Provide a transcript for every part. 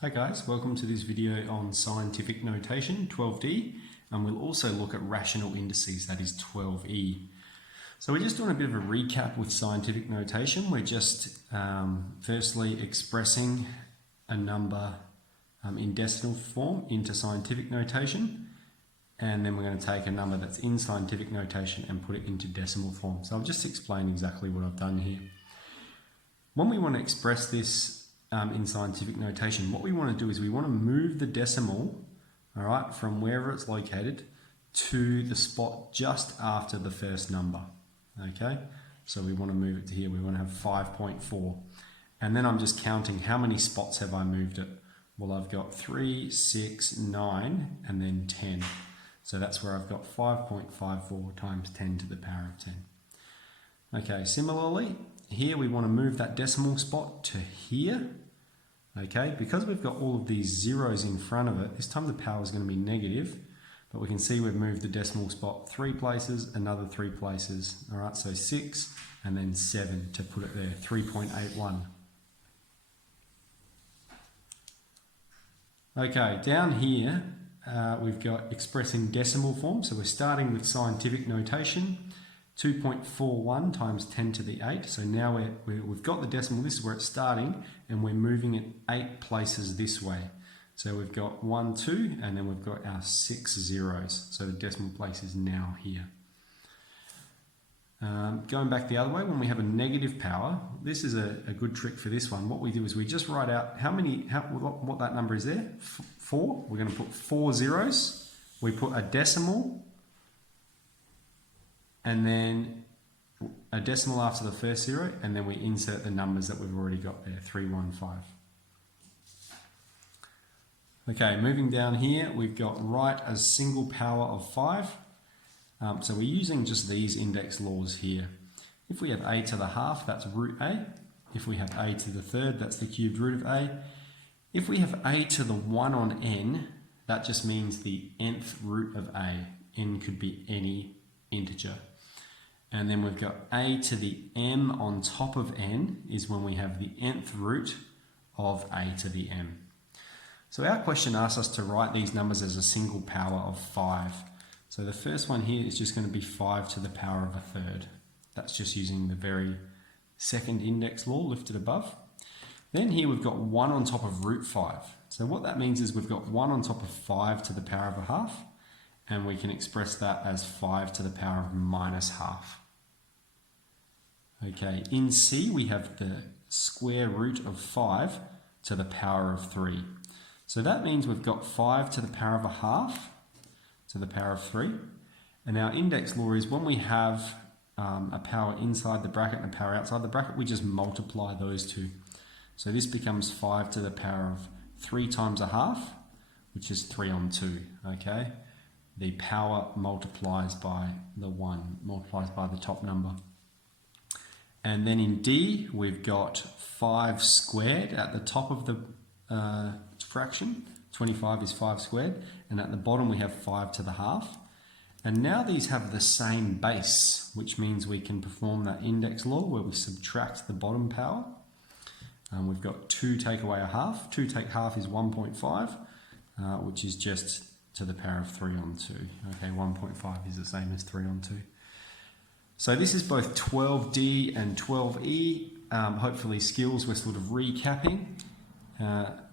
Hi guys, welcome to this video on scientific notation, 12D, and we'll also look at rational indices, that is 12E. So we're just doing a bit of a recap with scientific notation. We're just firstly expressing a number in decimal form into scientific notation, and then we're going to take a number that's in scientific notation and put it into decimal form. So I'll just explain exactly what I've done here. When we want to express this in scientific notation, what we want to do is we want to move the decimal, all right, from wherever it's located to the spot just after the first number. Okay, so we want to move it to here. We want to have 5.4, and then I'm just counting how many spots have I moved it. Well, I've got 3, 6, 9, and then 10. So that's where I've got 5.54 times 10 to the power of 10. Okay, similarly, here we want to move that decimal spot to here. Okay, because we've got all of these zeros in front of it, this time the power is going to be negative, but we can see we've moved the decimal spot 3 places, another 3 places. All right, so 6 and then 7 to put it there, 3.81. Okay, down here we've got expressing decimal form, so we're starting with scientific notation. 2.41 times 10 to the 8. So now we've got the decimal, this is where it's starting, and we're moving it 8 places this way. So we've got 1, 2, and then we've got our 6 zeros. So the decimal place is now here. Going back the other way, when we have a negative power, this is a good trick for this one. What we do is we just write out what that number is there, 4. We're going to put 4 zeros. We put a decimal, and then a decimal after the first 0, and then we insert the numbers that we've already got there, 315. Okay, moving down here, we've got right as single power of 5. So we're using just these index laws here. If we have a to the half, that's root a. If we have a to the third, that's the cubed root of a. If we have a to the 1 on n, that just means the nth root of a. N could be any integer. And then we've got a to the m on top of n is when we have the nth root of a to the m. So our question asks us to write these numbers as a single power of 5. So the first one here is just going to be 5 to the power of a third. That's just using the very second index law lifted above. Then here we've got 1 on top of root 5. So what that means is we've got 1 on top of 5 to the power of a half, and we can express that as 5 to the power of minus half. Okay, in C we have the square root of 5 to the power of 3. So that means we've got 5 to the power of a half to the power of 3. And our index law is when we have a power inside the bracket and a power outside the bracket, we just multiply those two. So this becomes 5 to the power of 3 times a half, which is 3 on 2, okay? The power multiplies by the 1, multiplies by the top number. And then in D, we've got 5 squared at the top of the fraction. 25 is 5 squared. And at the bottom, we have 5 to the half. And now these have the same base, which means we can perform that index law where we subtract the bottom power. We've got 2 take away a half. 2 take half is 1.5, which is just to the power of 3 on 2. Okay, 1.5 is the same as 3 on 2. So this is both 12D and 12E. Hopefully skills we're sort of recapping.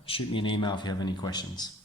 Shoot me an email if you have any questions.